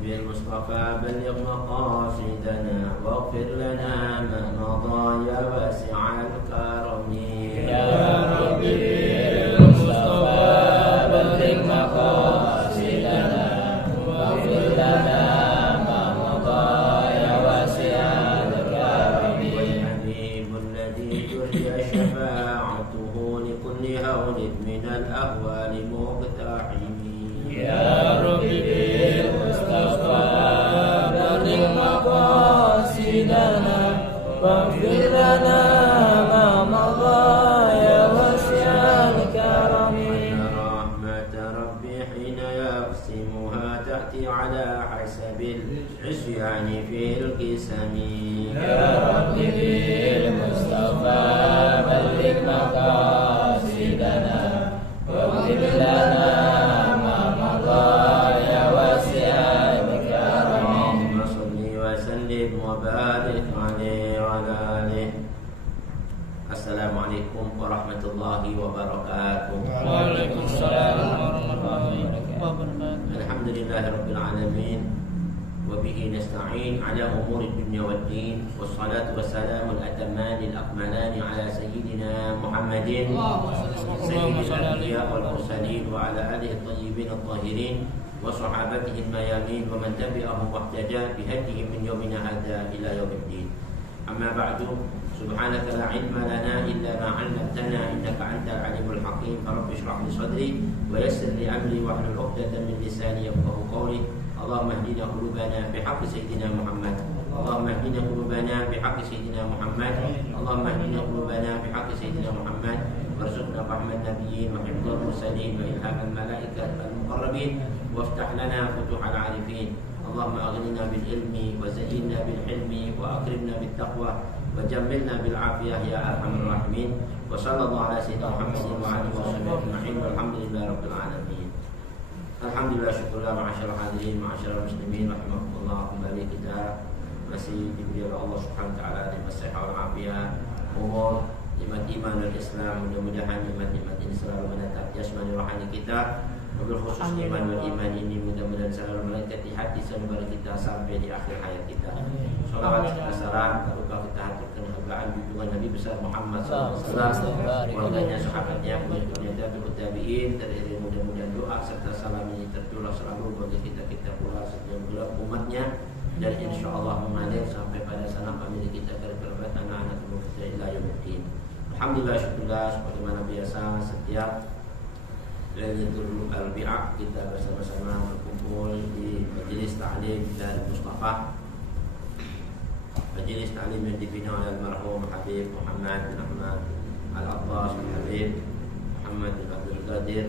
بالمصطفى بلغ مقاصدنا واغفر لنا ما مضى يا واسع الكرم يا ربي بالمصطفى بلغ مقاصدنا واغفر لنا ما مضى يا واسع الكرم والحبيب الذي ترجى شفاعته لكل هول من الأهوال مقتحم يا ربي بالمصطفى بلغ مقاصدنا واغفر لنا ما مضى يا واسع الكرم رحمة ربي حين يقسمها تأتي على حسب العصيان في القسم يا ربي بالمصطفى بلغ مقاصدنا واغفر لنا ما مضى يا واسع الكرم اللهم صل وسلم وبارك عليه وعلى آله. Assalamualaikum warahmatullahi wabarakatuh. Waalaikumsalam warahmatullahi wabarakatuh. Alhamdulillahirabbil alamin. وبه نستعين على أمور الدنيا والدين والصلاة والسلام الأتمان الأكملان على سيدنا محمد سيد الأنبياء والمرسلين وعلى آله الطيبين الطاهرين وصحابته الميامين ومن تبعهم واهتدى بهديهم من يومنا هذا إلى يوم الدين. أما بعد سبحانك لا علم لنا إلا ما علمتنا إنك أنت العليم الحكيم فرب اشرح لي صدري ويسر لي أمري واحلل عقدة من لساني يفقهوا قولي. اللهم اهدنا قلوبنا بحق سيدنا محمد. اللهم اهدنا قلوبنا بحق سيدنا محمد. اللهم اهدنا قلوبنا بحق سيدنا محمد وارزقنا فهم النبيين وحفظ المرسلين وإلهام الملائكة المقربين وافتح لنا فتوح العارفين. اللهم أغننا بالعلم وزينا بالحلم وأكرمنا بالتقوى وجملنا بالعافية يا أرحم الراحمين. وصلى الله على سيدنا محمد وعلى آله وصحبه أجمعين والحمد لله رب العالمين. Alhamdulillah, syukurlah ma'asyarul hadirin, ma'asyarul muslimin, rahimakumullah. Kembali kita masih diberi oleh Allah Subhanahu wa taala nikmat sehat wal afiat, umur, nikmat iman dan Islam. Mudah-mudahan nikmat-nikmat ini selalu menetap jasmani rohani kita. Wabil khusus iman dan iman ini mudah-mudahan selalu melekat di hati sanubari kita sampai di akhir hayat kita. Salawat serta salam berupa kita haturkan keberkahan junjungan Nabi besar Muhammad SAW, keluarganya, sahabatnya, pengikutnya, tabi'in, terdiri mudah-mudahan doa serta salam ini tercurah selalu bagi kita pula setiap bulan umatnya dan insya Allah mengalir sampai pada sana famili kita berbuat anak-anak kita ila yaumiddin. Alhamdulillah, syukurlah sebagaimana biasa setiap Lailatul Arbi'ah kita bersama-sama berkumpul di majelis ta'lim dan Mustafa. Majelis ta'lim yang dibina oleh almarhum Habib Muhammad bin Ahmad Al-Abbas bin Habib Muhammad bin Abdul Qadir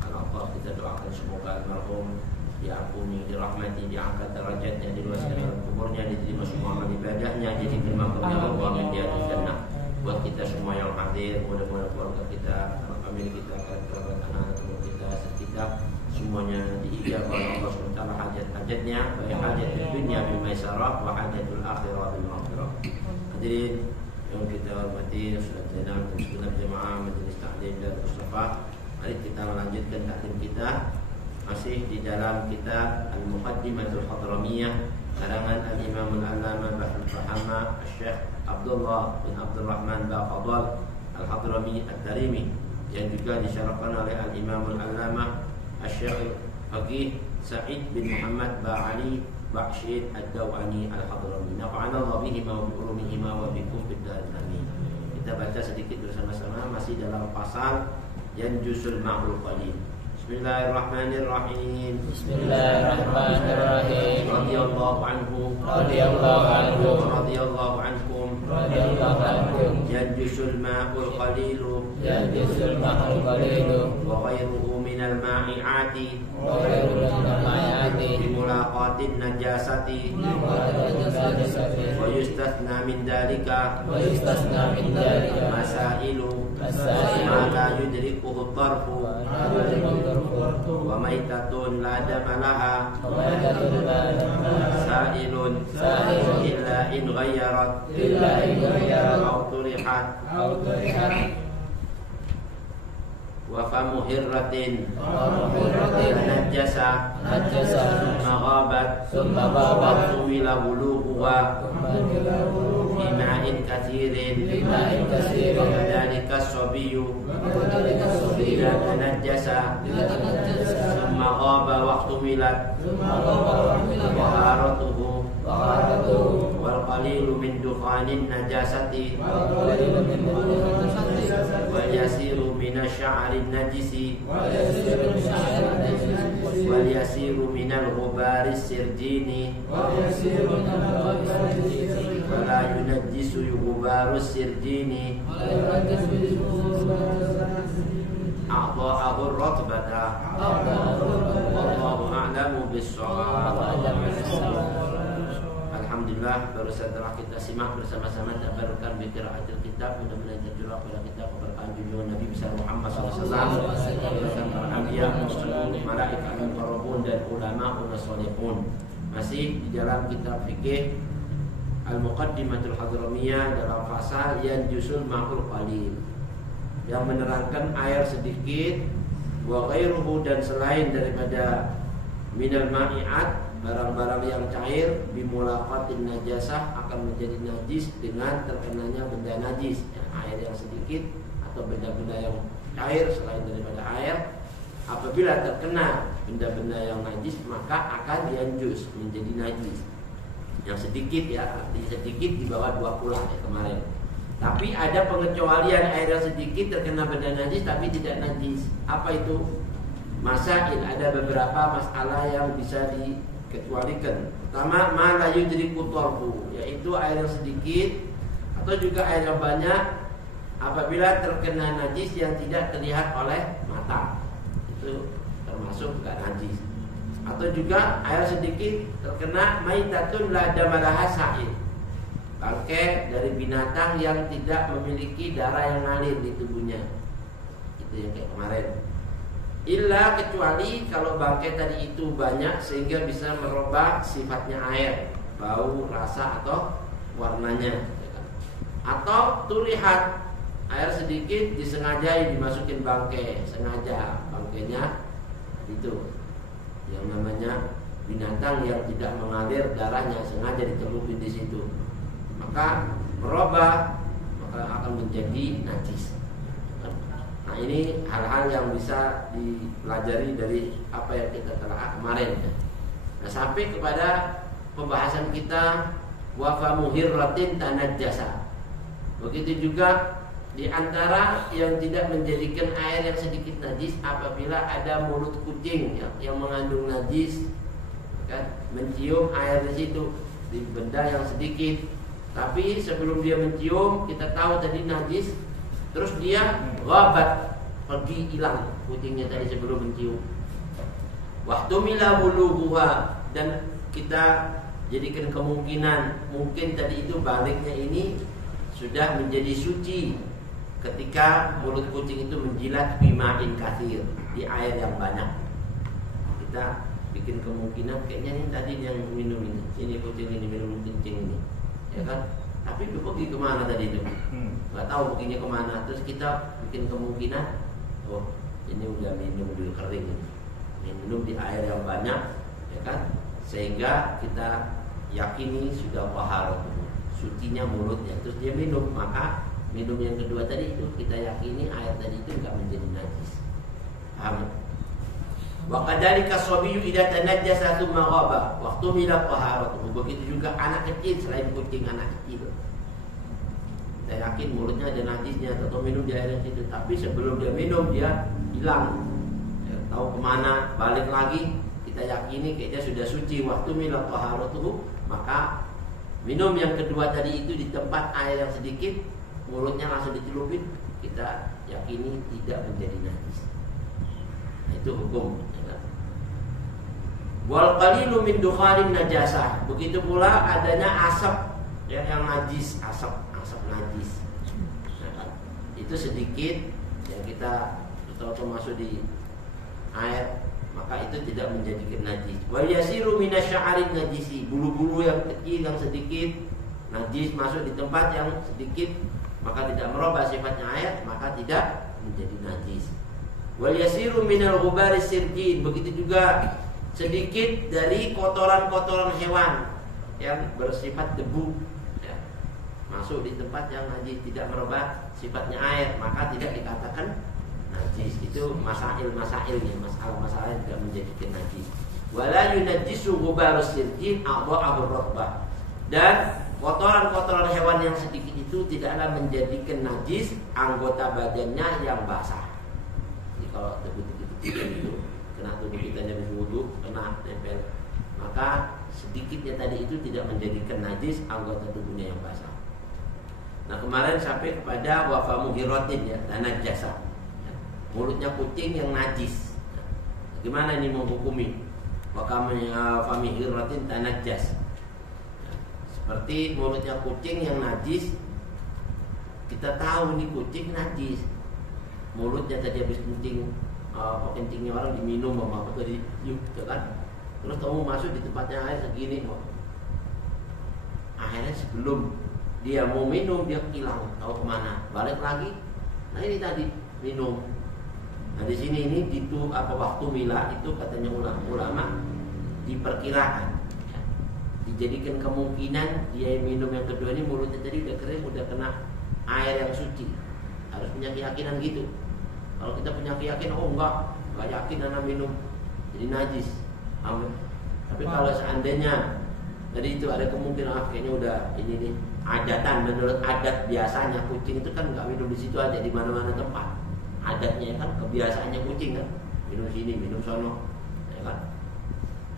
Al-Abbas. Kita doakan semoga almarhum diampuni, dirahmati, diangkat derajatnya, diluaskan dalam kuburnya, diterima semua amal ibadahnya, jadi firman-Nya Allah min riyadil jannah. Buat kita semua yang hadir, mudah-mudahan keluarga kita, famili kita, kerabat, anak-anak kita, kita semuanya diijabah oleh Allah SWT hajat-hajatnya, baik hajat di dunia bil maisarah wa hajatul akhirah bil maghfirah. Hadirin yang kita hormati, saudara dan segenap jemaah majelis taklim dan Mustafa, mari kita melanjutkan taklim kita masih di dalam kitab Al-Muqaddimatul Hadramiyah karangan Al-Imam Al-Allamah Bahrul Fahama Syekh Abdullah bin Abdul Rahman Baqadal Al-Hadrami Al-Tarimi yang juga disyarahkan oleh Al-Imam Al-Allamah Syekh Faqih Sa'id bin Muhammad Ba'ali Ba'syid Ad-Dawani Al-Hadrami. Nafa'ana Allah bihima wa bi'urumihima wa bikum biddarin amin. Kita baca sedikit bersama-sama masih dalam pasal Yanjusul Ma'ul Qalil. Bismillahirrahmanirrahim. Bismillahirrahmanirrahim. Radhiyallahu anhu. Radhiyallahu anhu. Radhiyallahu ankum. Radhiyallahu ankum. Yanjusul ma'ul qalilu. Yanjusul ma'ul qalilu. Wa ghayruhu minal ma'i'ati. Wa ghayruhu minal ma'i'ati. Bimulaqatin najasati. Bimulaqatin najasati. Wa yustasna min dalika ويستثنى من ذلك masailu مسائل ma la yudrikuhu tarfu ما يدرك الظرف wa maitatun la dama laha وميتة لا دم لها sailun سائل illa in ghayyarat إلا إن غيرت aw turihat أو طرحت wa famu hirratin ومحرة tanajjasa نجس thumma ghabat ثم wa غابت tumila bulughha ثم بلغوا fi ma'in kathirin بماء كثير kadhalika as-sabiyyu وكذلك الصبي idza tanajjasa إذا تنجس thumma ghaba wa tumilat ثم غاب taharatuhu وغارته wal qalilu min dukhanin najasati والقليل من النجاسة wal yasiru min asy-sya'ri najisi ويسير الشعر النجس wal yasiru min al-ghubari sirjini ويسير من الغابة wala yunajjisu ghubaru sirjini ولا ينجس a'dha'ahu ar-ratbata wallahu a'lamu bis-shawab. Alhamdulillah, baru setelah kita simak bersama-sama tabarrukan bi qiraatil kitab, mudah-mudahan tercurah pada kita keberkahan junjungan Nabi besar Muhammad sallallahu alaihi wasallam, para anbiya, mursalun, malaikat, muqarrabun dan ulama salihun. Masih di dalam kitab fikih Al-Muqaddimatul Hadramiyah dalam fasal yanjusul ma'ul qalil, yang menerangkan air sedikit wa ghairuhu dan selain daripada minal ma'iat, barang-barang yang cair bimulaqatin najasah akan menjadi najis dengan terkenanya benda najis, ya, air yang sedikit atau benda-benda yang cair selain daripada air, apabila terkena benda-benda yang najis maka akan dianjus menjadi najis. Yang sedikit, ya, artinya sedikit di bawah 20 ya kemarin. Tapi ada pengecualian, air yang sedikit terkena benda najis tapi tidak najis. Apa itu? Masail, ada beberapa masalah yang bisa dikecualikan. Pertama, ma la yudriku tarfu, yaitu air yang sedikit atau juga air yang banyak apabila terkena najis yang tidak terlihat oleh mata. Itu termasuk enggak najis. Atau juga air sedikit terkena maitatun la damalaha sa'id, bangkai dari binatang yang tidak memiliki darah yang ngalir di tubuhnya. Itu yang kayak kemarin. Illa, kecuali kalau bangkai tadi itu banyak sehingga bisa merubah sifatnya air, bau, rasa atau warnanya. Atau turihat, air sedikit disengajai dimasukin bangkai, sengaja bangkainya itu yang namanya binatang yang tidak mengalir darahnya, sengaja ditelupin di situ, maka merubah, maka akan menjadi najis. Nah, ini hal-hal yang bisa dipelajari dari apa yang kita telah kemarin. Nah, sampai kepada pembahasan kita wa famuhirratin tanajjasa. Begitu juga di antara yang tidak menjadikan air yang sedikit najis apabila ada mulut kucing yang mengandung najis, kan, mencium air di situ di benda yang sedikit. Tapi sebelum dia mencium kita tahu tadi najis, terus dia ghabat, pergi hilang kucingnya tadi sebelum mencium. Waktu mila bulughuha, dan kita jadikan kemungkinan mungkin tadi itu baliknya ini sudah menjadi suci ketika mulut kucing itu menjilat bima'in kathir, di air yang banyak. Kita bikin kemungkinan kayaknya ini tadi yang minum ini kucing ini minum kencing ini, ya kan? Tapi itu pergi kemana tadi itu? Nggak tahu perginya kemana. Terus kita bikin kemungkinan, oh ini udah minum dulu kering, minum di air yang banyak, ya kan? Sehingga kita yakini sudah tahar, sucinya mulutnya. Terus dia minum, maka minum yang kedua tadi itu kita yakini air tadi itu enggak menjadi najis. Paham? Wa kadzalika as-sabiyyu idza tanajjasa thumma ghaba wa tuhmila taharatuhu. Begitu juga anak kecil, selain kucing, anak kecil. Kita yakin mulutnya ada najisnya atau minum di air itu, tapi sebelum dia minum dia hilang. Ya, tahu kemana, balik lagi, kita yakini kayaknya sudah suci, waktu tuhmila taharatuhu, maka minum yang kedua tadi itu di tempat air yang sedikit, mulutnya langsung dicelupin, kita yakini tidak menjadi najis. Nah, itu hukum. Wal qalilu min dukhanin najasah. Begitu pula adanya asap, ya, yang najis, asap najis. Nah, itu sedikit yang kita atau masuk di air, maka itu tidak menjadikan najis. Wa yasiru minasya'arin najisi, bulu-bulu yang kecil yang sedikit najis masuk di tempat yang sedikit, maka tidak merubah sifatnya air, maka tidak menjadi najis. Wal yasiru minal ghubari sirjin, begitu juga sedikit dari kotoran-kotoran hewan yang bersifat debu, ya, masuk di tempat yang najis, tidak merubah sifatnya air, maka tidak dikatakan najis. Itu masailnya, masalah-masalah yang tidak menjadikan najis. Wala yunajjisu ghubarus sirjin a'dha'ur rabbah, dan kotoran-kotoran hewan yang sedikit itu tidaklah menjadikan najis anggota badannya yang basah. Jadi kalau debu-debu itu kena tubuh kita habis wudu, kena nempel, maka sedikitnya tadi itu tidak menjadikan najis anggota tubuhnya yang basah. Nah, kemarin sampai kepada wafamu hirotin, ya, tanah jasa, ya, mulutnya kucing yang najis. Nah, gimana ini menghukumi wafamu hirotin tanah jas? Seperti mulutnya kucing yang najis, kita tahu nih kucing najis, mulutnya tadi habis kencingnya orang diminum sama apa tadi, yuk, kan? Terus kamu masuk di tempatnya air segini, akhirnya sebelum dia mau minum dia hilang, tahu kemana, balik lagi. Nah ini tadi minum. Nah di sini ini itu waktu mila itu katanya ulama diperkirakan, dijadikan kemungkinan dia minum yang kedua ini mulutnya tadi udah kering, udah kena air yang suci. Harus punya keyakinan gitu. Kalau kita punya keyakinan, oh enggak yakin anak minum jadi najis. Amin. Tapi kalau seandainya tadi itu ada kemungkinan kayaknya udah ini nih adatan, menurut adat biasanya kucing itu kan nggak minum di situ aja, di mana-mana tempat. Adatnya kan kebiasaannya kucing kan minum sini, minum sono, ya kan.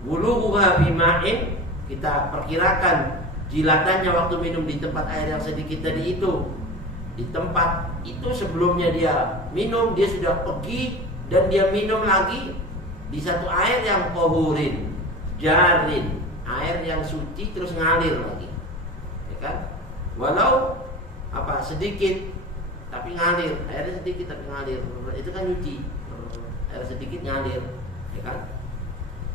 Bulughha bima'in, kita perkirakan jilatannya waktu minum di tempat air yang sedikit tadi itu, di tempat itu sebelumnya dia minum, dia sudah pergi dan dia minum lagi di satu air yang tahurin, jarin, air yang suci terus ngalir lagi, ya kan? Walau sedikit tapi ngalir, airnya sedikit tapi ngalir, itu kan nyuci, air sedikit ngalir, ya kan?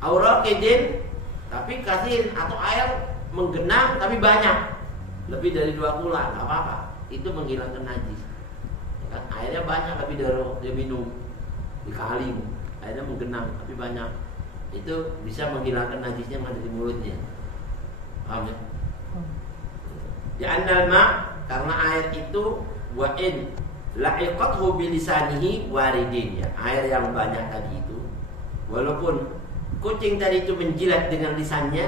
Auraqidin, tapi kasih atau air menggenang tapi banyak, lebih dari 2 kula, nggak apa-apa, itu menghilangkan najis, ya kan? Airnya banyak tapi dia minum di kali, airnya menggenang tapi banyak, itu bisa menghilangkan najisnya yang ada di mulutnya. Paham ya? Di annal ma, karena air itu wa in la'iqathu bilisanihi waridin, ya, air yang banyak tadi itu walaupun kucing tadi itu menjilat dengan lisannya,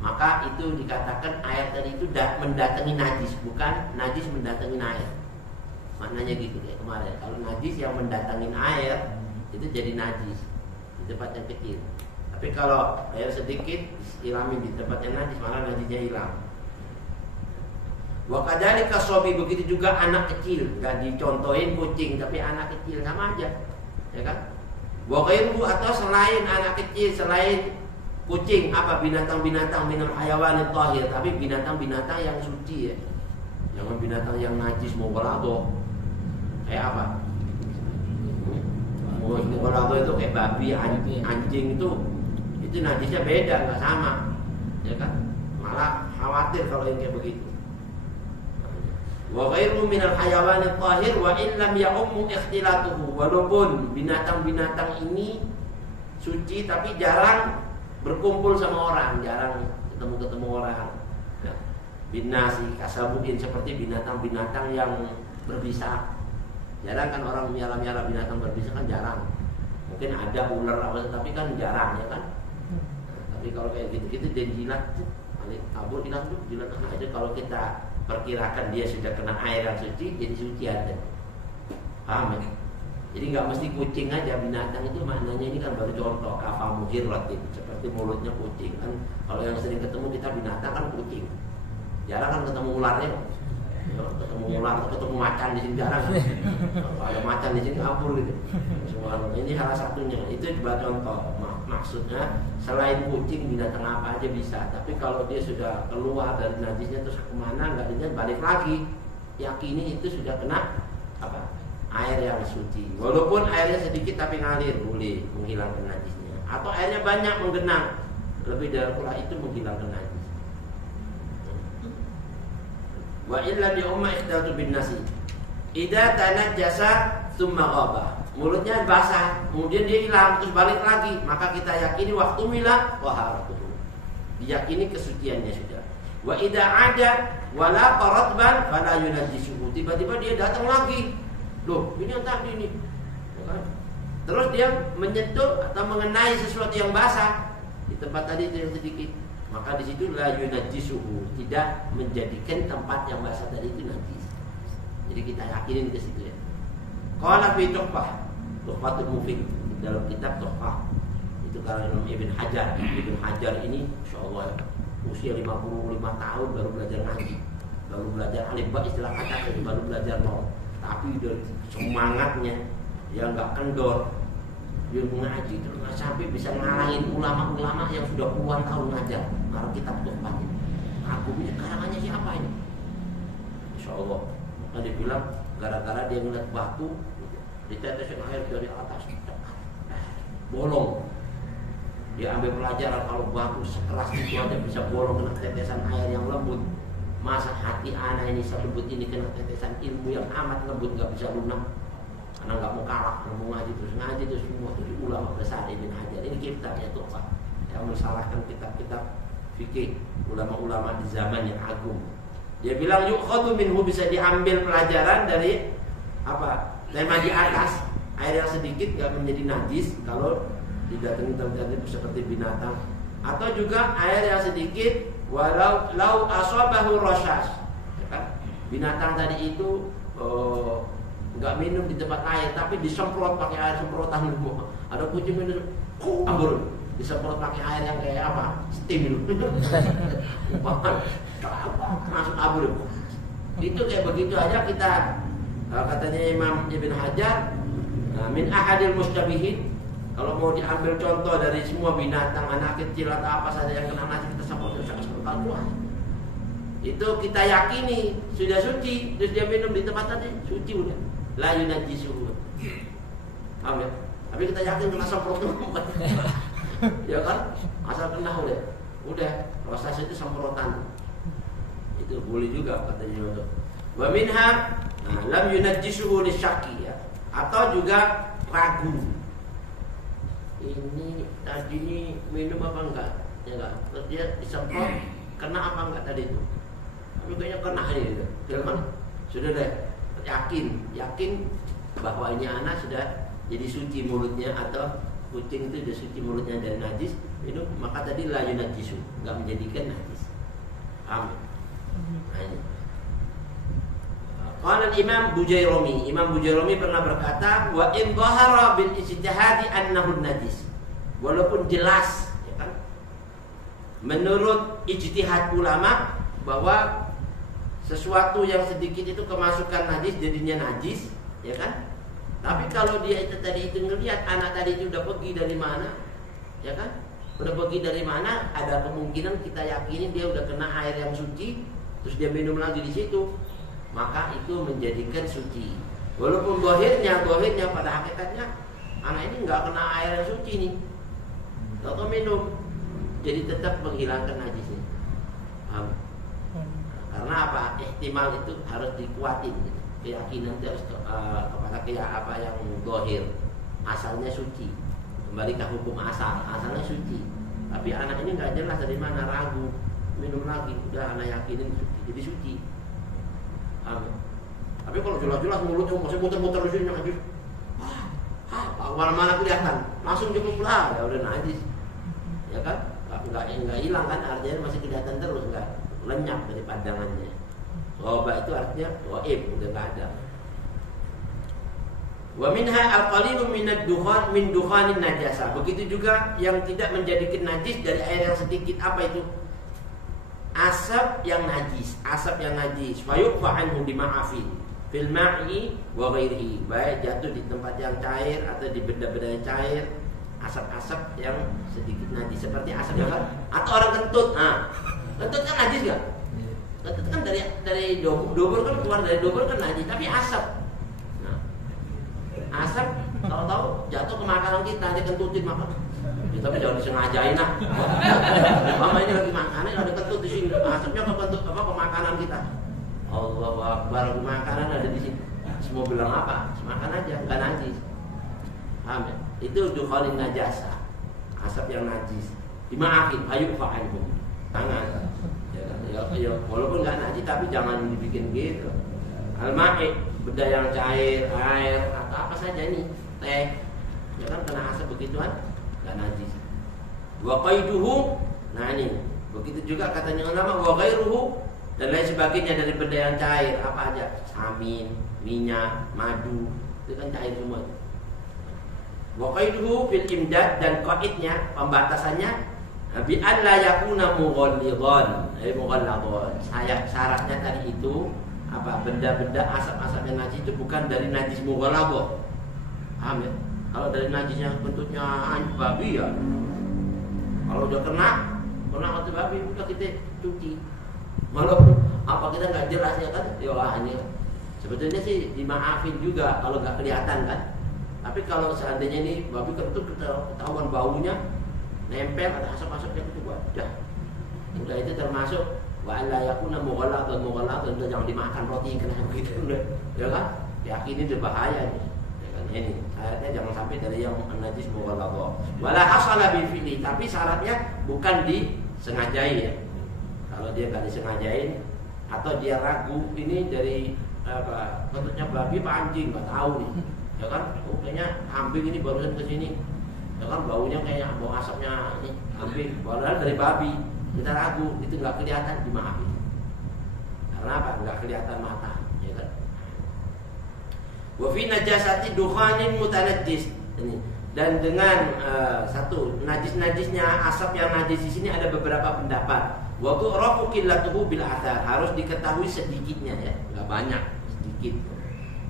maka itu dikatakan air tadi itu mendatangi najis, bukan najis mendatangi air. Maknanya gitu kayak kemarin. Kalau najis yang mendatangi air itu jadi najis di tempat yang kecil. Tapi kalau air sedikit disiramin di tempat yang najis, malah najisnya hilang. Wa kadzalika sobi, begitu juga anak kecil, enggak dicontohin kucing tapi anak kecil sama aja, ya kan? Wa ghairu, atau selain anak kecil, selain kucing, apa binatang-binatang minal hayawanit thahir, tapi binatang-binatang yang suci, ya. Jangan binatang yang najis, mughalladhah. Kayak apa? Mughalladhah itu kayak babi, anjing itu najisnya beda, enggak sama, ya kan? Malah khawatir kalau yang kayak begitu. Wa ghairu minal hayawanit thahir wa in lam ya'ummu ikhtilatuhu, walaupun binatang-binatang ini suci tapi jarang berkumpul sama orang, jarang ketemu orang. Ya. Binasi kasabuin, seperti binatang-binatang yang berbisa. Jarang kan orang miara-miara binatang berbisa, kan jarang. Mungkin ada ular apa, tapi kan jarang, ya kan. Nah, tapi kalau kayak gitu-gitu dia jilat, kabur jilat aja. Kalau kita perkirakan dia sudah kena air yang suci, jadi suci ada. Paham ya? Jadi nggak mesti kucing aja, binatang itu maknanya ini kan baru contoh, kafamu hirratin, seperti mulutnya kucing kan. Kalau yang sering ketemu kita binatang kan kucing, jarang kan ketemu ularnya. Ketemu ular, ketemu macan di sini jarang. Kalau ada macan di sini kabur gitu. Semua ini salah satunya, itu juga contoh. maksudnya selain kucing binatang apa aja bisa. Tapi kalau dia sudah keluar dari najisnya terus kemana nggak dilihat balik lagi, yakini itu sudah kena apa? Air yang suci. Walaupun airnya sedikit tapi ngalir boleh menghilangkan najisnya. Atau airnya banyak menggenang lebih dari pula itu menghilangkan najis. Wa illa bi umma ihdatu bin nasi. Idza tanajjasa tsumma ghaba. Mulutnya basah, kemudian dia hilang terus balik lagi, maka kita yakini waktu mila taharatuhu. Diyakini kesuciannya sudah. Wa idza ada wala qaratban fala yunajjisuhu. Tiba-tiba dia datang lagi. Loh, ini yang tadi ini. Terus dia menyentuh atau mengenai sesuatu yang basah di tempat tadi itu yang sedikit. Maka di situ la yunajjisuhu, tidak menjadikan tempat yang basah tadi itu najis. Jadi kita yakinin ke situ ya. Qala fi Tuhfatul Mufid dalam kitab Tuhfah itu karangan Ibn Hajar. Ibn Hajar ini insyaallah usia 55 tahun baru belajar ngaji. Baru belajar alif ba istilah kata itu baru belajar nol. Tapi dari semangatnya yang enggak kendor. Dia mengaji terus sampai bisa ngalahin ulama-ulama yang sudah puluhan tahun ngajar. Karena kitab Tuhfah ini. Kagumnya karangannya siapa ini? Insyaallah. Maka dia bilang gara-gara dia ngeliat batu ditetesin air dari atas bolong. Dia ambil pelajaran kalau batu sekeras itu aja bisa bolong kena tetesan air yang lembut. Masa hati anak ini selembut ini kena tetesan ilmu yang amat lembut gak bisa lunak. Karena gak mau kalah, gak mau ngaji terus semua itu ulama besar Ibn Hajar. Ini kitabnya tuh Pak yang mensalahkan kitab-kitab fikih ulama-ulama di zaman yang agung. Dia bilang yukhadu minhu, bisa diambil pelajaran dari apa? Tema di atas, air yang sedikit gak menjadi najis kalau didatangi tempat seperti binatang. Atau juga air yang sedikit walau lau asabahu rasyas, ya kan? Binatang tadi itu gak minum di tempat air tapi disemprot pakai air semprotan dulu. Ada kucing minum, ambur, disemprot pakai air yang kayak apa? Steam itu. Masuk ambur. Itu kayak begitu aja kita. Katanya Imam Ibn Hajar, min ahadil mustabihin, kalau mau diambil contoh dari semua binatang, anak kecil atau apa saja yang kena najis kita semprot keluar. Itu kita yakini sudah suci, terus dia minum di tempat tadi suci udah. La yunajjisuhu. Paham ya? Tapi kita yakin kena semprot bukan. Ya kan? Asal kena udah proses itu semprotan. Itu boleh juga katanya untuk. Wa minha lam yunajjisuhu lisyaki ya. Atau juga ragu. Ini tadi ini minum apa enggak? Ya enggak. Terus dia disemprot kena apa enggak tadi itu? Tapi kayaknya kena ini. Kan? Sudah deh yakin bahwa ini anak sudah jadi suci mulutnya atau kucing itu sudah suci mulutnya dari najis, minum maka tadi la yunajjisu, enggak menjadikan najis. Amin. Nah, ini. Qala Imam Bujairami, Imam Bujairami pernah berkata, wa in dhahara bil ijtihadi annahu najis. Walaupun jelas, ya kan? Menurut ijtihad ulama bahwa sesuatu yang sedikit itu kemasukan najis jadinya najis, ya kan? Tapi kalau dia itu tadi itu ngelihat anak tadi itu udah pergi dari mana, ya kan? Udah pergi dari mana, ada kemungkinan kita yakini dia udah kena air yang suci, terus dia minum lagi di situ. Maka itu menjadikan suci. Walaupun dohirnya pada hakikatnya anak ini nggak kena air yang suci nih, atau minum, jadi tetap menghilangkan najisnya. Karena apa? Ihtimal itu harus dikuatin. Keyakinan itu harus kepada apa yang dohir, asalnya suci. Kembali ke hukum asalnya suci. Tapi anak ini nggak jelas dari mana, ragu, minum lagi, udah anak yakinin suci, jadi suci. Amin. Tapi kalau jelas-jelas mulutnya masih muter-muter di sini najis, mana-mana kelihatan, langsung cukup lah, ya udah najis, ya kan? Nggak hilang kan, artinya masih kelihatan terus, nggak lenyap dari pandangannya. Ghaba itu artinya ghaib, udah nggak ada. Wa minha al-qalilu min dukhanin najasa. Begitu juga yang tidak menjadikan najis dari air yang sedikit, apa itu? Asap yang najis, fayuqfa anhu dima'afin fil ma'i wa ghairihi, baik jatuh di tempat yang cair atau di benda-benda yang cair asap-asap yang sedikit najis seperti asap apa? Atau orang kentut. Kentut kan najis nggak? Kentut kan dari dubur kan keluar dari dubur kan najis, tapi asap. Nah, asap tahu-tahu jatuh ke makanan kita, dikentutin makan. Ya, tapi jangan disengajain lah. Mama ini lagi makan, ada kentut di sini, asapnya ke kentut ke makanan kita. Allahu Akbar, makanan ada di sini. Semua bilang apa? Makan aja, nggak najis. Paham ya? Itu dukhalin najasa, asap yang najis. Dimaafin, ayo fa'anhum. Jangan. Ya, walaupun nggak najis tapi jangan dibikin gitu. Al-ma'i, benda yang cair, air atau apa saja ini, teh. Ya kan kena asap begituan, nggak najis. Wa qaiduhu, nah ini, begitu juga katanya ulama wa ghairuhu dan lain sebagainya dari benda yang cair, apa aja? Samin, minyak, madu, itu kan cair semua. Wa qaiduhu fil imdad dan qaidnya pembatasannya bi an la yakuna mughallidan, mughalladhan. Syaratnya tadi itu apa? Benda-benda asap-asap yang najis itu bukan dari najis mughalladh. Paham ya? Kalau dari najisnya bentuknya babi ya. Kalau udah kena waktu babi udah kita cuci. Walaupun apa kita nggak jelas ya kan? Ya ini sebetulnya sih dimaafin juga kalau nggak kelihatan kan. Tapi kalau seandainya ini babi kentut ketahuan baunya nempel ada asap-asapnya itu wadah. Udah itu termasuk wa la yakuna mughalladhan udah jangan dimakan roti kena begitu udah. Ya kan? Yakini itu bahaya nih. Ya kan ini. Syaratnya jangan sampai dari yang najis mughalladh. Wala hasala bil fi'li, tapi syaratnya bukan disengajain ya. Kalau dia nggak disengajain atau dia ragu ini dari apa? Kentutnya babi apa anjing nggak tahu nih. Ya kan, kayaknya kambing ini barusan ke sini. Ya kan baunya kayak bau asapnya ini kambing, padahal dari babi. Kita ragu, itu nggak kelihatan, dimaafin. Karena apa? Nggak kelihatan mata, ya kan? Wa fi najasati dukhanin mutanajjis. Ini. Dan dengan satu najis-najisnya asap yang najis di sini ada beberapa pendapat. Wa tu'rafu qillatuhu bil athar, harus diketahui sedikitnya ya, nggak banyak, sedikit.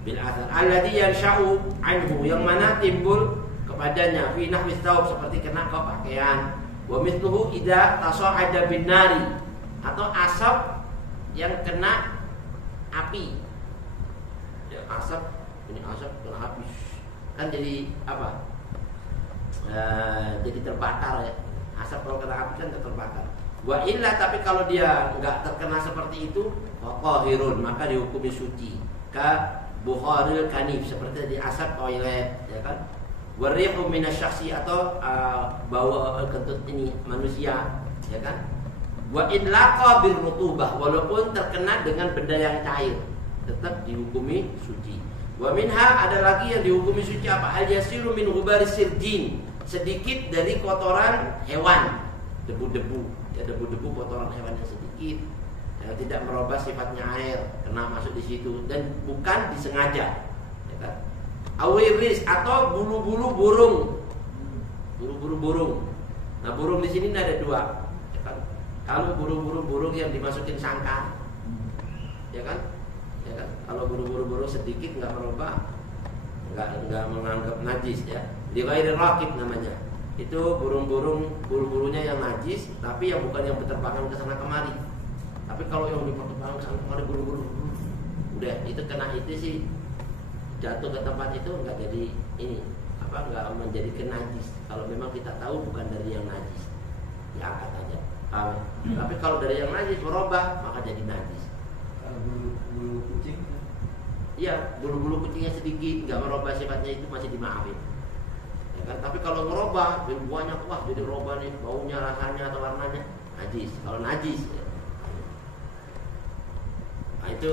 Bil athar alladhi yansha'u anhu, yang mana timbul kepadanya fi nahwi thawb, seperti kena ke pakaian. Wa mithluhu idza tasa'ada bin nari, atau asap yang kena api. Ya, asap ini asap kena api kan jadi apa? Jadi terbakar ya. Asap kalau kena api kan terbakar. Wa illa, tapi kalau dia enggak terkena seperti itu, faqahirun, maka dihukumi suci. Ka bukharil kanif, seperti di asap toilet, ya kan? Warihu minasyaksi, atau bau kentut ini manusia, ya kan? Wa in laqa birrutubah, walaupun terkena dengan benda yang cair, tetap dihukumi suci. Wa minha, ada lagi yang dihukumi suci apa? Al yasiru min ghubaris sirjin, sedikit dari kotoran hewan, debu-debu, ya debu-debu kotoran hewan yang sedikit, yang tidak merubah sifatnya air, kena masuk di situ dan bukan disengaja, ya kan? Awiris, atau bulu-bulu burung, bulu-bulu burung. Nah burung di sini ada dua, ya kan? Kalau bulu-bulu burung yang dimasukin sangkar, ya kan? Ya kan? Kalau bulu-bulu burung sedikit nggak merubah, nggak menganggap najis ya. Lighairi raqib namanya. Itu burung-burung bulu-bulunya yang najis, tapi yang bukan yang berterbangan ke sana kemari. Tapi kalau yang berterbangan ke sana kemari bulu-bulu, udah itu kena itu sih, jatuh ke tempat itu nggak jadi ini apa, nggak menjadi najis. Kalau memang kita tahu bukan dari yang najis, diangkat aja. Tapi kalau dari yang najis merubah, maka jadi najis. Kalau bulu kucing, iya, bulu-bulu kucingnya sedikit, nggak merubah sifatnya, itu masih dimaafin. Ya kan? Tapi kalau merubah, buahnya wah jadi robah nih, baunya, rasanya atau warnanya najis. Kalau najis, ya. Nah, itu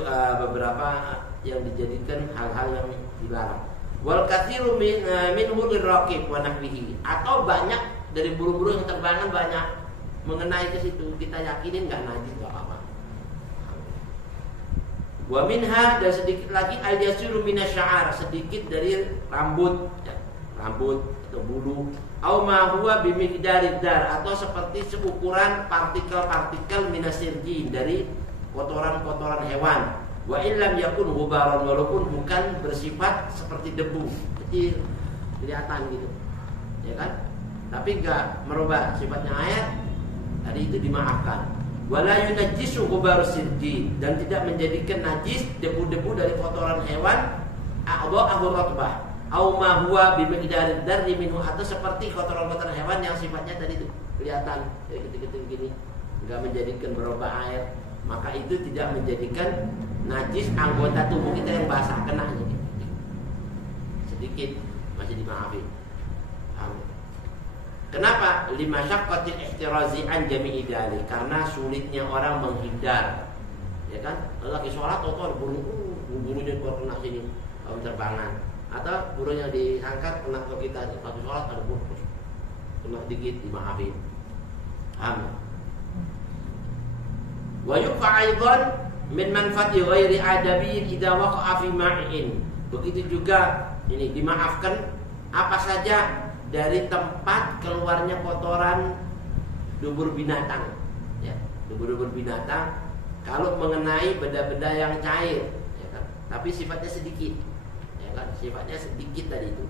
beberapa yang dijadikan hal-hal yang dilarang. Wal katsiru minhu lirraqib wa nahwihi, atau banyak dari bulu-bulu yang terbangan banyak mengenai ke situ, kita yakinin nggak najis, nggak apa-apa. Wa minha, dan sedikit lagi al yasiru minasy'ar, sedikit dari rambut, ya, rambut atau bulu. Au ma huwa bimiqdarid dar, atau seperti seukuran partikel-partikel minasirjin, dari kotoran-kotoran hewan. Wa illam yakun ghubaran, walaupun bukan bersifat seperti debu, kecil kelihatan gitu, ya kan? tapi enggak merubah sifatnya air, tadi itu dimaafkan. Wala yunajjisu ghubaru sirdi, dan tidak menjadikan najis debu-debu dari kotoran hewan a'dha'ahu ratbah au ma huwa bi miqdarid darri minhu, atau seperti kotoran-kotoran hewan yang sifatnya tadi itu kelihatan kayak gitu-gitu gini, enggak menjadikan berubah air, maka itu tidak menjadikan najis anggota tubuh kita yang basah kena gitu. Sedikit masih dimaafin. Kenapa? Lima syaqqatil ihtirazi an jami'i dali, karena sulitnya orang menghindar. Ya kan? Lagi sholat atau burunya keluar kena sini, kalau terbangan, atau burunya diangkat kena ke kita lagi sholat ada buru kena dikit, dimaafin. Amin. Wa yuqa aidan min manfaati ghairi adabiyyin idza waqa'a fi ma'in. Begitu juga ini dimaafkan apa saja dari tempat keluarnya kotoran dubur binatang, ya, dubur-dubur binatang kalau mengenai benda-benda yang cair, ya kan? Tapi sifatnya sedikit, ya kan? Sifatnya sedikit tadi itu.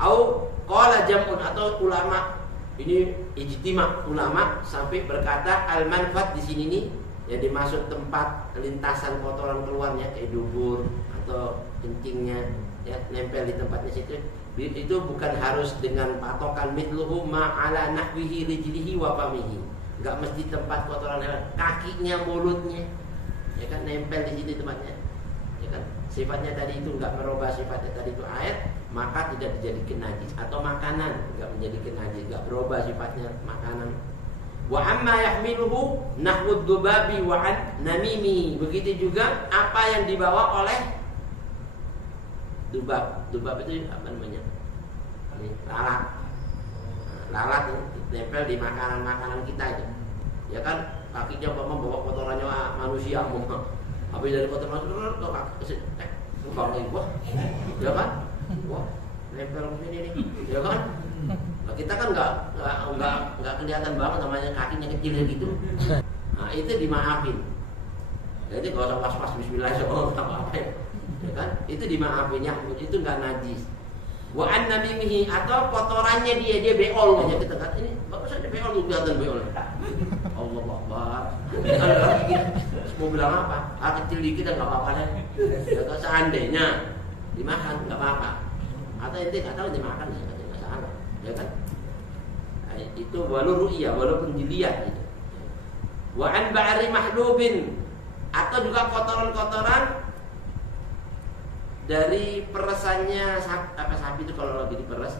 Au qala jam'un, atau ulama ini ijtima ulama sampai berkata al manfaat di sini nih ya dimaksud tempat lintasan kotoran keluarnya kayak dubur atau kencingnya, ya, nempel di tempatnya situ. Itu bukan harus dengan patokan mitluhu ma'ala nahwihi rijlihi wa famihi. Enggak mesti tempat kotoran hewan, kakinya, mulutnya, ya kan, nempel di situ tempatnya, ya kan. Sifatnya tadi itu enggak merubah sifatnya tadi itu air, maka tidak dijadikan najis. Atau makanan enggak menjadikan najis, enggak berubah sifatnya makanan. Wa amma yahmiluhu nahwud dubabi wa an namimi. Begitu juga apa yang dibawa oleh dubab. Dubab itu apa namanya? Ini lalat. Lalat nempel di makanan-makanan kita itu. Ya kan, kakinya membawa kotorannya manusia, habis dari kotoran itu kaki bang wah. Ya kan? Wah, nempel ke sini nih. Ya kan? Nah, kita kan enggak kelihatan banget namanya kakinya kecil gitu. Nah, itu dimaafin. Jadi kalau usah pas-pas bismillah apa-apa. Ya kan? Itu dimaafin, ya, itu enggak najis. Wa an namimihi, atau kotorannya dia beol aja kita kan. Ini bagus ada beol tuh, kelihatan beol. Allah Akbar. Ada lagi mau bilang apa? Kecil dikit enggak apa-apa deh. Ya kan, seandainya dimakan enggak apa-apa. Atau ente enggak tahu dimakan ya enggak salah. Ya kan? Nah, itu walau ru'ya, walaupun dilihat gitu. Wa an ba'ri mahlubin, atau juga kotoran-kotoran dari peresannya sapi itu kalau lagi diperes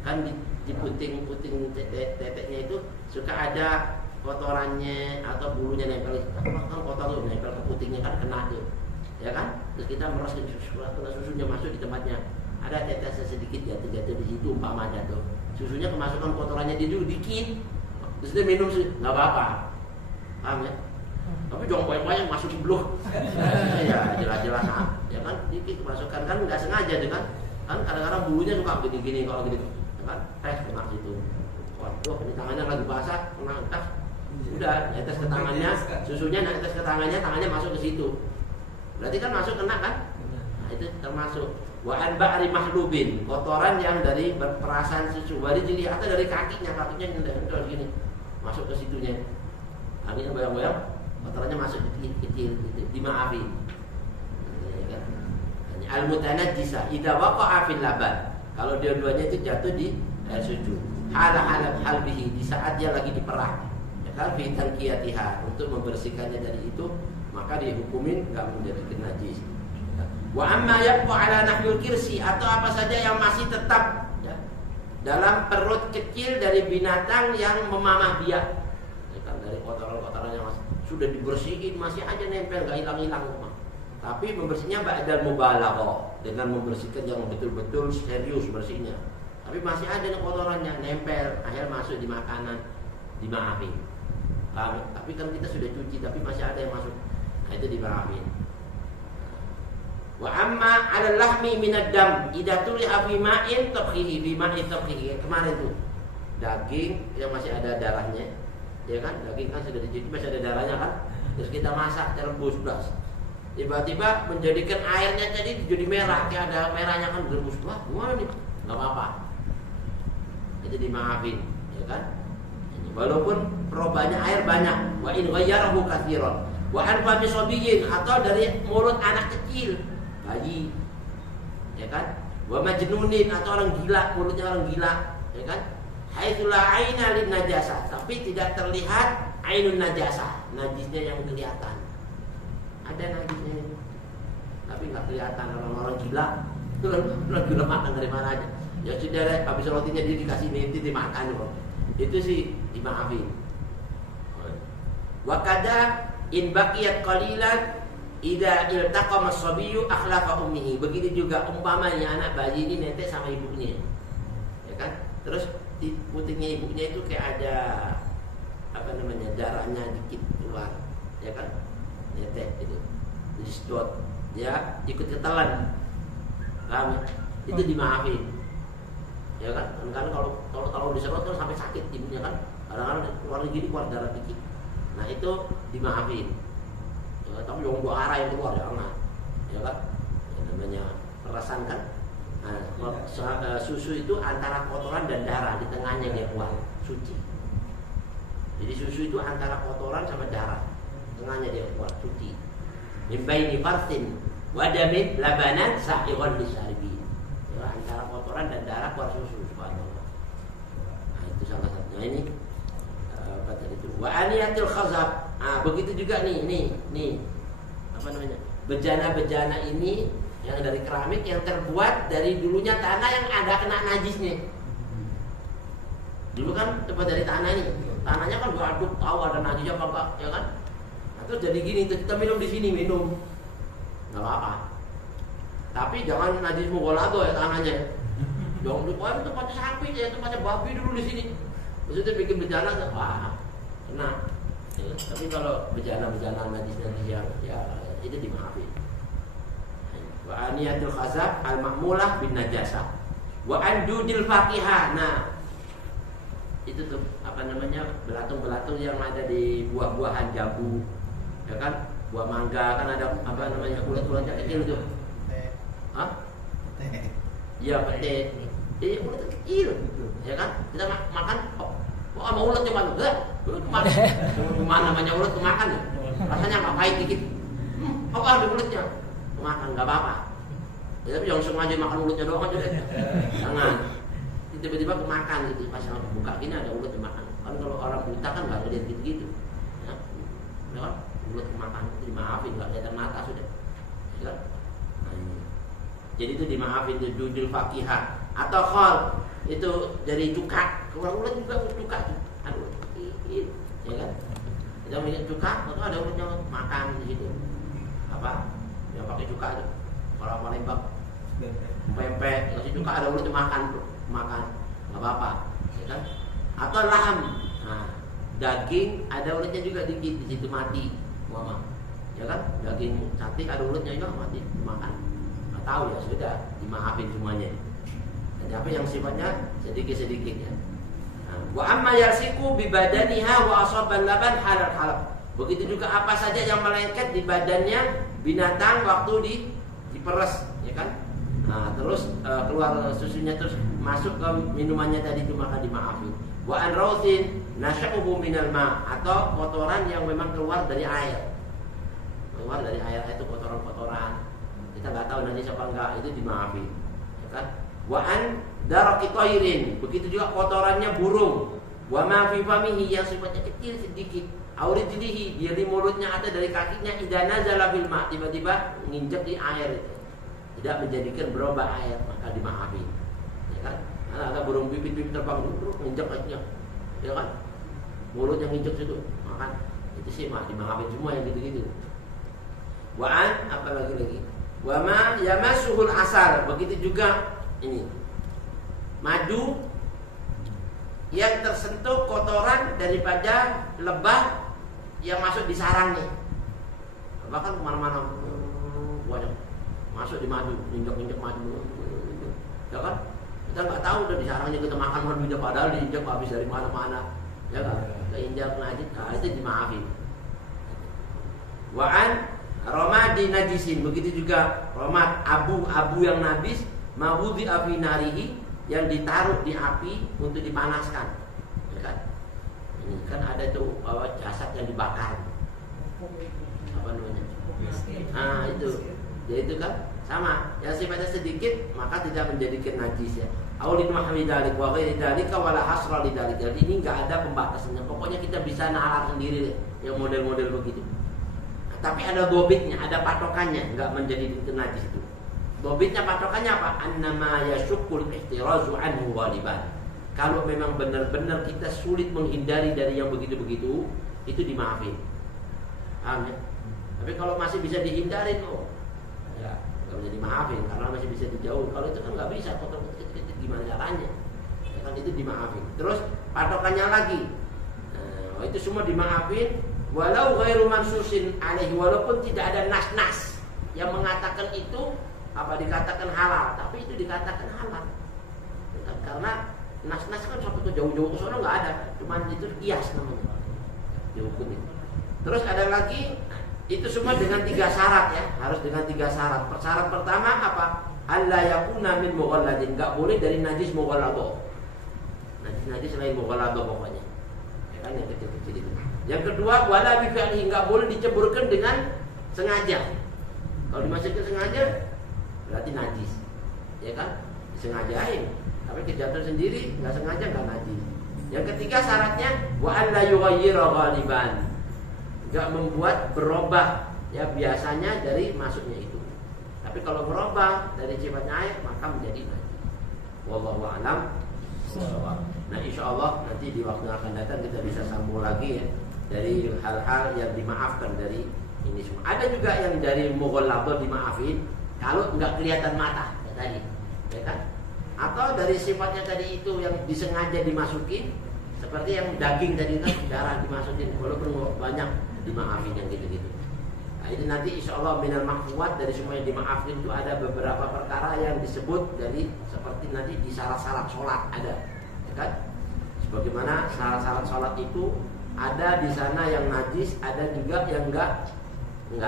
kan di puting teteknya itu suka ada kotorannya atau bulunya nempel, kan kotor tuh nempel ke putingnya kan kena tuh, ya kan? Terus kita meres susunya masuk di tempatnya, ada tetes sedikit jatuh di situ umpama jatuh, susunya kemasukan kotorannya dia dulu dikit, terus dia minum sih nggak apa-apa, paham ya? Tapi jangan banyak-banyak masuk blok. Ya jelas-jelas ya kan, dikit masukkan kan nggak sengaja deh kan. Kan kadang-kadang bulunya suka gini-gini kalau gini, ya kan? Kena situ. Waduh, ini tangannya lagi basah, kena tas. Udah, netes ke tangannya, susunya netes ke tangannya masuk ke situ. Berarti kan masuk kena kan? Nah, itu termasuk wa an ba'ri mahlubin, kotoran yang dari perasaan susu, dari jeli atau dari kakinya nendang gini. Masuk ke situnya. Kakinya bayang-bayang kotorannya masuk kecil gitu, dimaafin. Al-mutanajjisa idza waqa'a fil laban. Kalau dua-duanya itu jatuh di air suci. Hal bihi, di saat dia lagi diperah. Ya kan, fi tanqiyatiha, untuk membersihkannya dari itu, maka dihukumin enggak menjadi najis. Wa amma yabqa ala nahwil kirsi, atau apa saja yang masih tetap ya, dalam perut kecil dari binatang yang memamah dia. Ya kan, dari kotoran-kotoran yang masih sudah dibersihin masih aja nempel, enggak hilang-hilang. Tapi membersihnya ba'dal mubalaghah, dengan membersihkan yang betul-betul serius bersihnya. Tapi masih ada kotorannya nempel, akhirnya masuk di makanan, dimaafin. Tapi kan kita sudah cuci, tapi masih ada yang masuk. Nah, itu dimaafin. Wa amma 'ala lahmi minad dam idza tuli'a fi ma'in tabkhihi bi ma'in tabkhihi. Kemarin tuh daging yang masih ada darahnya, ya kan? Daging kan sudah dicuci masih ada darahnya kan? Terus kita masak, rebus belas. Tiba-tiba menjadikan airnya jadi merah, kayak ada merahnya kan, direbus. Wah, gimana nih? Enggak apa-apa. itu dimaafin, ya kan? Walaupun perobanya air banyak, wa in ghayyarahu katsiran, wa an fami sabiyyin, atau dari mulut anak kecil, bayi, ya kan? Wa majnunin, atau orang gila, mulutnya orang gila, ya kan? Haitsu la aina lin najasah, tapi tidak terlihat ainun najasah, najisnya yang kelihatan. Ada najisnya, tapi nggak kelihatan. Orang-orang gila, orang gila makan dari mana aja. Ya sudah deh, habis rotinya dia dikasih minti dimakan kok. Itu sih dimaafin. Wa kada in baqiyat qalilan idza iltaqama as-sabiyyu akhlafa ummihi. Begitu juga umpamanya anak bayi ini netek sama ibunya. Ya kan? Terus di putingnya ibunya itu kayak ada apa namanya, darahnya dikit keluar, ya kan? Netek itu. Jadi sedot, ya ikut ketelan. Paham? Itu dimaafin. Ya kan? Kan kalau disedot kan sampai sakit ibunya kan. Kadang-kadang keluar gini, keluar darah dikit. Nah, itu dimaafin. Ya, tapi yang dua arah yang keluar jangan. Ya kan? Ya, namanya perasan kan. Nah, susu itu antara kotoran dan darah, di tengahnya dia keluar, suci. Jadi susu itu antara kotoran sama darah, tengahnya dia keluar, suci. Min baini farsin wa damin labanan sa'iran lisarbi. Ya, antara kotoran dan darah keluar susu, subhanallah. Nah, itu salah satunya ini. Apa tadi itu? Wa aniyatil khazab. Nah, begitu juga nih. Apa namanya? Bejana-bejana ini yang dari keramik yang terbuat dari dulunya tanah yang ada kena najisnya. Dulu kan terbuat dari tanah ini. Tanahnya kan gua aduk, tahu ada najisnya apa enggak, ya kan? Nah, terus jadi gini, kita minum di sini, minum. Enggak apa-apa. Tapi jangan najis mughalado ya tanahnya. Jangan lupa tempatnya sapi ya, tempatnya babi dulu di sini. Maksudnya bikin bejana, wah, kena. Ya, tapi kalau bejana-bejana najis yang ya itu dimaafin. Wa aniyatul khazab al-ma'mulah bin najasah. Wa andudil faqihah. Nah, itu tuh apa namanya, belatung-belatung yang ada di buah-buahan jambu, ya kan? Buah mangga kan ada apa namanya, ulat-ulat yang kecil tuh. Hah? Iya, pete. Ulat kecil, ya kan? Kita makan, kok sama ulat coba lu? Mana namanya ulat kemakan ya? Rasanya nggak pahit dikit. Apa ada ulatnya? Makan nggak apa-apa. Ya, tapi jangan sengaja makan ulutnya doang aja deh. Jangan. Tiba-tiba kemakan gitu, pas orang buka gini ada ulat dimakan. Kan kalau orang buta kan nggak ngeliat gitu-gitu. Ya, kan? Ulat kemakan itu dimaafin, nggak kelihatan mata sudah. Ya, kan? Nah, jadi itu dimaafin, itu dudul fakihah atau khol itu dari cuka. Kalau ulat juga cuka tuh. Aduh, ya kan? Kita melihat cuka, atau ada ulatnya makan di situ. Apa? Yang pakai cuka itu, kalau Palembang pempek, kasih cuka ada ulat makan, nggak apa-apa, ya kan? Atau laham, nah, daging ada ulatnya juga dikit di situ mati, mama, ya kan? Daging sate ada ulatnya juga mati, dimakan, nggak tahu ya sudah, dimaafin semuanya. Dan apa yang sifatnya sedikit-sedikit ya. Wa amma yasiku bi badaniha wa asaban laban halal. Begitu juga apa saja yang melengket di badannya binatang waktu diperes, ya kan? Nah, terus keluar susunya terus masuk ke minumannya tadi itu, maka dimaafin. Wa an rautin nasya'uhu minal ma, atau kotoran yang memang keluar dari air. Keluar dari air itu kotoran-kotoran. Kita nggak tahu nanti siapa enggak, itu dimaafin. Ya kan? Wa an daraqi tayrin, begitu juga kotorannya burung. Wa ma fi famihi, yang sifatnya kecil sedikit. Aurijlihi, dia di mulutnya ada dari kakinya, idana zalafil ma, tiba-tiba nginjek di air itu, tidak menjadikan berubah air, maka dimaafin, ya kan? Ada burung pipit terbang dulu nginjek kakinya, ya kan? Mulut yang nginjek situ, makan itu sih mah dimaafin semua yang gitu-gitu. Waan apa lagi? Wa ma yamasuhul asar, begitu juga ini madu yang tersentuh kotoran daripada lebah yang masuk di sarangnya. Bahkan kemana-mana banyak masuk di madu, injak-injak madu, ya kan? Kita nggak tahu udah di sarangnya kita makan madu, padahal diinjak habis dari mana-mana, ya kan? Keinjak najis, nah itu dimaafin. Waan romadi najisin, begitu juga romat abu yang najis, mawudi afinarihi, yang ditaruh di api untuk dipanaskan, ya kan? Ini kan ada tuh jasad yang dibakar, apa namanya? Nah itu, ya itu kan sama. Yang sifatnya sedikit maka tidak menjadikan najis ya. Aulid mahmidalik wa ghairi dzalika wala hasra lidzalik. Jadi ini enggak ada pembatasannya. Pokoknya kita bisa nalar sendiri deh, yang model-model begitu. Nah, tapi ada dobitnya, ada patokannya, enggak menjadi najis itu. Dobitnya patokannya apa? Annama yashukul ihtirazu anhu ghaliban. Kalau memang benar-benar kita sulit menghindari dari yang begitu-begitu, itu dimaafin. Paham ya? Tapi kalau masih bisa dihindarin, ya nggak bisa dimaafin karena masih bisa dijauh. Kalau itu kan nggak bisa, kotor kecil-kecil gimana caranya? Ya kan itu dimaafin. Terus patokannya lagi, nah, itu semua dimaafin. Walau ghairu mansusin alaihi, walaupun tidak ada nas-nas yang mengatakan itu apa dikatakan halal, tapi itu dikatakan halal. Karena nas-nas kan sampai ke jauh-jauh ke sana nggak ada, cuman itu kias namanya dihukum itu. Terus ada lagi, itu semua dengan 3 syarat ya, harus dengan 3 syarat. Syarat pertama apa? Alla yakuna min mughalladin, enggak boleh dari najis mughalladh. Najis selain mughalladh pokoknya. Ya kan yang kecil-kecil itu. Yang kedua, wala bi fi'lihi, enggak boleh diceburkan dengan sengaja. Kalau dimasukkan sengaja berarti najis. Ya kan? Disengajain. Tapi kejatuhan sendiri enggak sengaja enggak najis. Yang ketiga syaratnya wa alla yughayyira ghaliban. Enggak membuat berubah ya biasanya dari masuknya itu. Tapi kalau berubah dari sifatnya air maka menjadi najis. Wallahu a'lam. Nah, insyaallah nanti di waktu yang akan datang kita bisa sambung lagi ya dari hal-hal yang dimaafkan dari ini semua. Ada juga yang dari mughalladh dimaafin kalau enggak kelihatan mata ya tadi, ya kan? Atau dari sifatnya tadi itu yang disengaja dimasukin seperti yang daging tadi kan darah dimasukin walaupun banyak dimaafin yang gitu-gitu. Nah itu nanti insya Allah minal mahfuat dari semua yang dimaafin itu ada beberapa perkara yang disebut dari seperti nanti di syarat-syarat sholat ada, ya kan? Sebagaimana syarat-syarat sholat itu ada di sana yang najis, ada juga yang enggak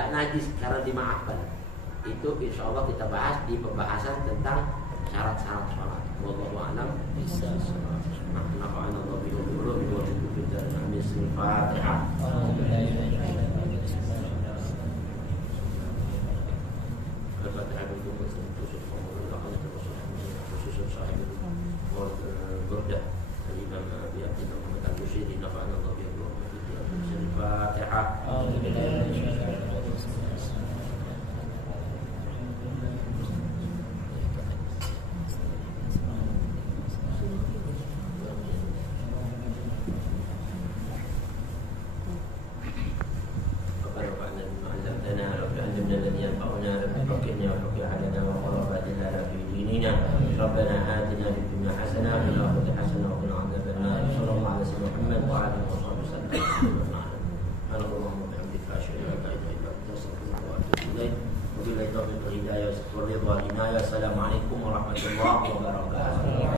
najis karena dimaafkan. Itu insya Allah kita bahas di pembahasan tentang syarat-syarat sholat. Wallahu a'lam. Nafa'ana Allah bihi wa bihi wa bihi Al-Fatihah. Al-Fatihah untuk khusus khusus sahib burdah Imam Abi Abdullah Muhammad Al-Bushiri nafa'ana Allah bihi wa bihi Al-Fatihah.